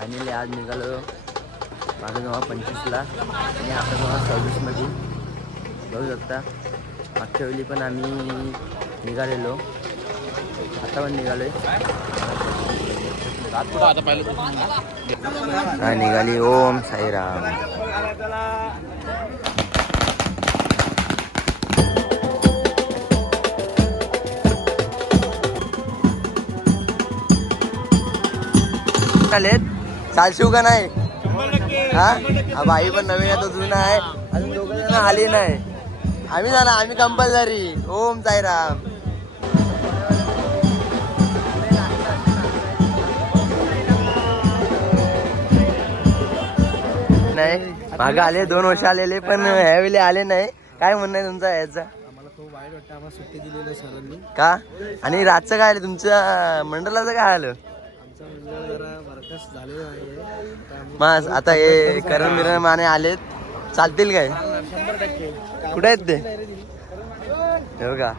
Finally आज निघालो. माझं जेव्हा 25ला आणि आता जेव्हा 26मध्ये बघू शकता. मागच्या वेळी पण आम्ही निघालेलो, आता पण निघालोय. हा निघाली. ओम साईराम. चालशिव का नाही? हा बाई पण नवीन आहे, तो जुना आहे. अजून दोघं जण आले नाही. आम्ही जाणार, आम्ही कंपल्सरी. ओम साईराम. नाही मागं आले, 2 वर्ष आलेले, पण ह्यावेळी आले नाही. काय म्हणणं आहे तुमचं याचा? आम्हाला तो वाईट वाटतं, आम्हाला सुट्टी दिलेलं सरांनी. का? आणि रातचं काय आलं तुमच्या मंडळाचं? काय आलं? आमचं मंडळ जरा बरखास्त झालेलं आहे. मग आता हे करण बिरण माने आलेत, चालतील काय? 100% कुठे आहेत ते? हो का?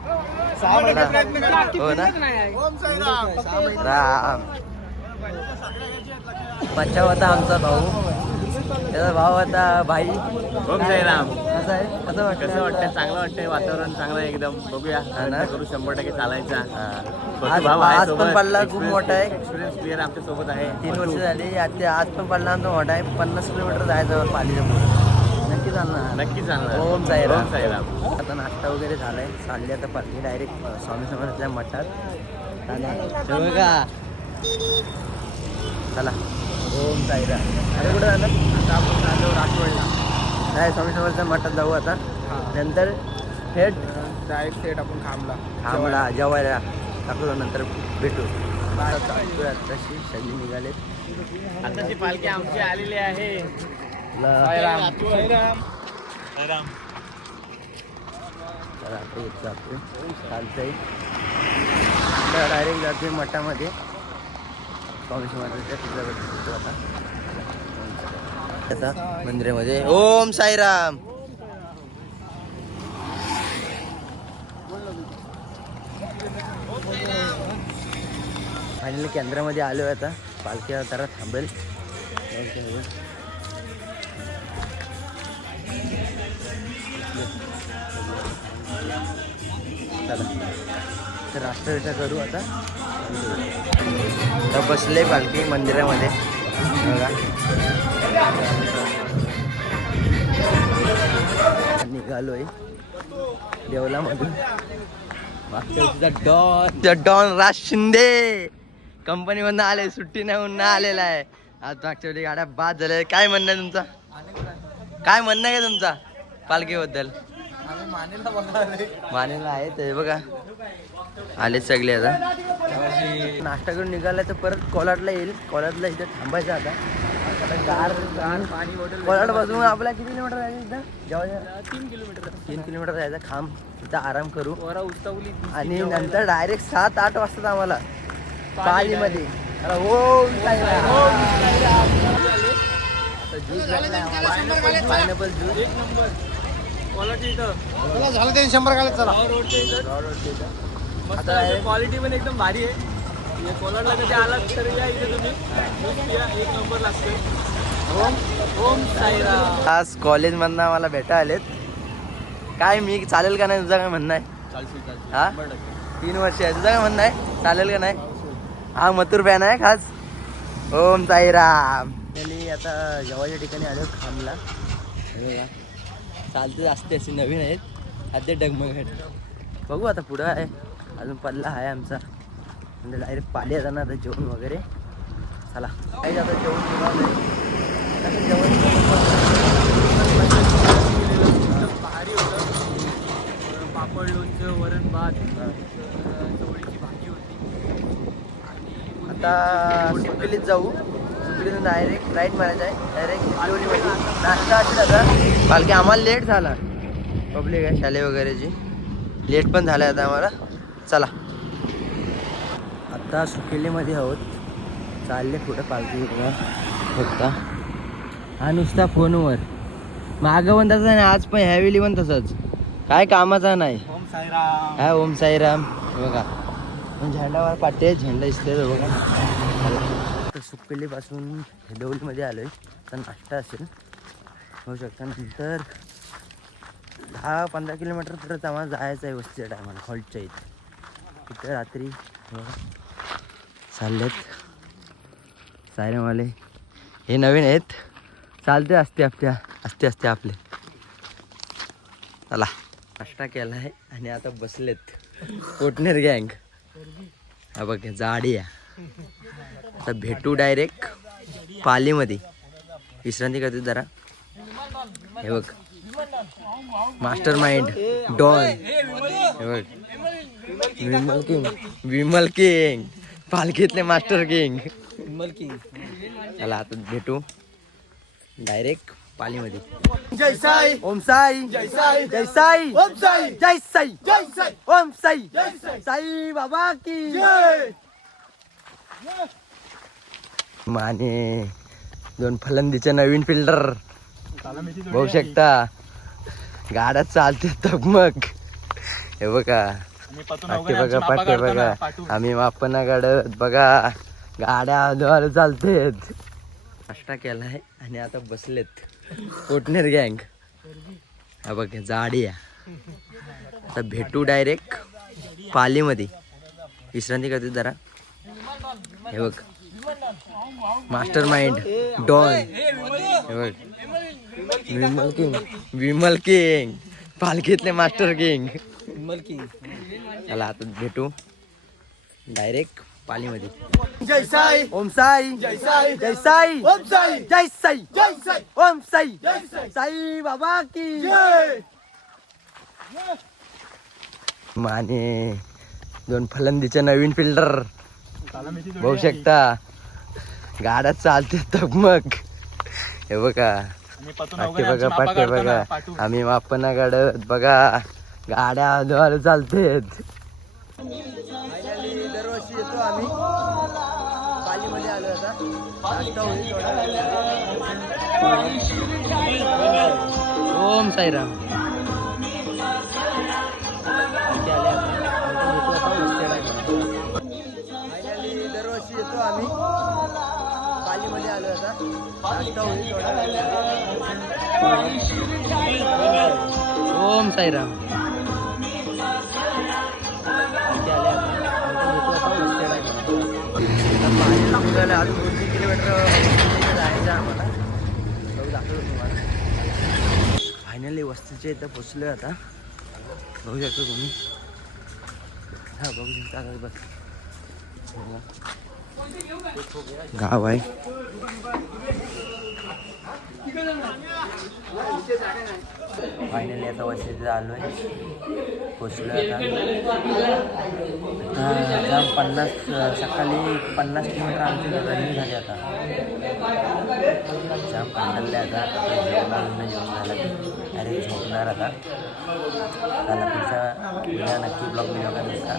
हो ना. राम. बच्चा होता आमचा भाऊ, त्याचा भाव होता भाई. ओम साईराम. कसं आहे? कसं वाटतं? चांगलं वाटतंय, वातावरण चांगलं आहे एकदम. बघूया, प्रयत्न करू 100% चालायचा. आज पण पल्ला खूप मोठा आहे. एक्सपिरियन्स प्लेअर आमच्या सोबत आहे. 3 वर्ष झाली. आज पण पल्ला आमचा मोठा आहे. 50 किलोमीटर जायचं पालीच्या पुढे. नक्की चालणार. नक्की चालणार. ओम साईराम. ओम साईराम. आता नाश्ता वगैरे झालाय, चालली आता पालखी डायरेक्ट स्वामी समर्थांच्या मठात. आणि का चला. ओम साईराम. अरे कुठं झालं? आता आपण आलो राठवडला. नाही, स्वामी समर्थांच्या मठात जाऊ आता. नंतर थेट डायरेक्ट थेट आपण खांबला जेवायला टाकलो, नंतर भेटू. तशी सगळी निघालेत. आता ती पालखी आमची आलेली आहे. साईराम. साईराम. तर आता येत जातोय, चालतंय. डायरेक्ट जातोय मठामध्ये स्वामी समर्थांच्या. तिथं भेटतो आता मंदिरामध्ये. ओम साईराम. फायनली केंद्रामध्ये आलो आहे. आता पालखी जरा थांबेल. चला तर राष्ट्रविचार करू आता. तर बसले पालखी मंदिरामध्ये बघा. निघालोय देवलामधून. मागच्या डॉन राज शिंदे कंपनीमधनं आले, सुट्टी नाही म्हणून आलेला आहे. आज मागच्या वेळी गाड्या बाद झाल्या. काय म्हणणं आहे तुमचा? काय म्हणणं आहे तुमचा पालखीबद्दल? मानेला आहे ते बघा, आले सगळे. आता नाश्ता करून निघाला तर परत कोलाडला येईल. कोलाडला इथे थांबायचं आता. गार पाणी बॉटल. कोलाड पासून आपल्याला किती किलोमीटर जायचं इथं? जेव्हा 3 किलोमीटर जायचं. खांब तिथं आराम करू आणि नंतर डायरेक्ट 7-8 वाजता आम्हाला पालीमध्ये. पायनॅपल ज्यूस झालं ते 100 काढत. चला आता क्वालिटी पण एकदम भारी आहे. कोलाडला कधी आलात तर या इथे तुम्ही. एक नंबर लागते. ओम साईराम. आज कॉलेजमधनं आम्हाला भेटा आलेत. काय मी चालेल का नाही? तुझं काय म्हणणं आहे? हा 3 वर्ष आहे. तुझं काय म्हणणं आहे? चालेल का नाही? हा मथुर फॅन आहे खास. ओम साईराम. आता जेवायच्या ठिकाणी आलो खांबला. चालते असते असे नवीन आहेत आता डगमग. बघू आता पुढं आहे, अजून पल्ला आहे आमचा. म्हणजे डायरेक्ट पाली आहे ना आता जेवण वगैरे. चला काही आता जेवण भारी होतं. पापड, लोणचं, वरण भात, चवळीची भाजी होती. आता सुकलीत जाऊ. सुकलीतून डायरेक्ट राईट मारायचं आहे. डायरेक्ट हिंगोलीमध्ये नाश्ता असेल. आता पालखी आम्हाला लेट झाला. पब्लिक आहे शाले वगैरेची, लेट पण झाला आता आम्हाला. चला आता सुकेलीमध्ये आहोत. चालले पुढे पालखी फक्त. हा नुसता फोनवर. मागं पण तसं नाही, आज पण ह्यावेळी पण तसंच. काय कामाचा नाही. ओम साईराम. हा ओम साईराम. बघा झेंडावर पाटे झेंडा दिसते बघा. सुकलीपासून हेदवलीमध्ये आलो आहे. तर नाश्ता असेल होऊ शकता. नंतर 10-15 किलोमीटर परत आम्हाला जायचं आहे वस्तीच्या टायमाला हॉल्टच्या इथे. तिथे रात्री चाललेत सायरनवाले. हे नवीन आहेत, चालते असते आपले. चला नाश्ता केला आहे आणि आता बसलेत कोटनेर गँग. हा बघ जाडी आहे. आता भेटू डायरेक्ट पालीमध्ये. विश्रांती करते जरा. हे बघ मास्टर माइंड डॉन. हे बघ विमल किंग पालखीतले मास्टर किंग. चला आता भेटू डायरेक्ट पालीमध्ये. जय साई ओम साई जय साई जय साई ओम साई जय साई जय साई ओम साई जय साई साई बाबा की जय. माने 2 फलंदीचे नवीन फिल्डर बघू शकता. गाड्या चालते तगमग. हे बघा पाटे बघा. आम्ही मापना काढत बघा. गाड्या आलो चालतेत. नाश्ता केला आहे आणि आता बसलेत कोटनेर गँग. हा बघ जाडी आहे. आता भेटू डायरेक्ट पालीमध्ये. विश्रांती करते जरा. हे बघ मास्टर माइंड डॉन. हे बघ विमल किंग पालखीतले मास्टर किंग. चला आता भेटू डायरेक्ट पालीमध्ये. जय साई ओम साई जय साई जय साई ओम साई जय साई जय साई ओम साई जय साई साई बाबा की जय. माने 2 फलंदीचे नवीन फिल्डर बघू शकता. गाड्या चालते तगमग. हे बघा पाटे बघा. आम्ही मापना काढत बघा. गाड्या आलो चालतेत. दरवर्षी येतो आम्ही पालीमध्ये आलो. आता नाश्ता होईल थोडा. ओम साईराम. फायनली दरवर्षी येतो आम्ही पालीमध्ये आलो. आता नाश्ता होईल थोडा. ओम साईराम. अजून 2-3 किलोमीटर जायचं आम्हाला. दाखवतो तुम्हाला. फायनली वस्तीच्या इथं पोचलोय आता. बघू शकता तुम्ही. हा बघू शकता बघ गाव आहे. फायनली आता वस्तीत आलो आहे. पोचलो आता. सकाळी 50 किलोमीटर आमची रनिंग झाली. आता जाम कंटाळले. आता जेवण झालं. अरे झोपणार आता. त्याला पुढच्या नक्की ब्लॉग व्हिडिओ का दिसता.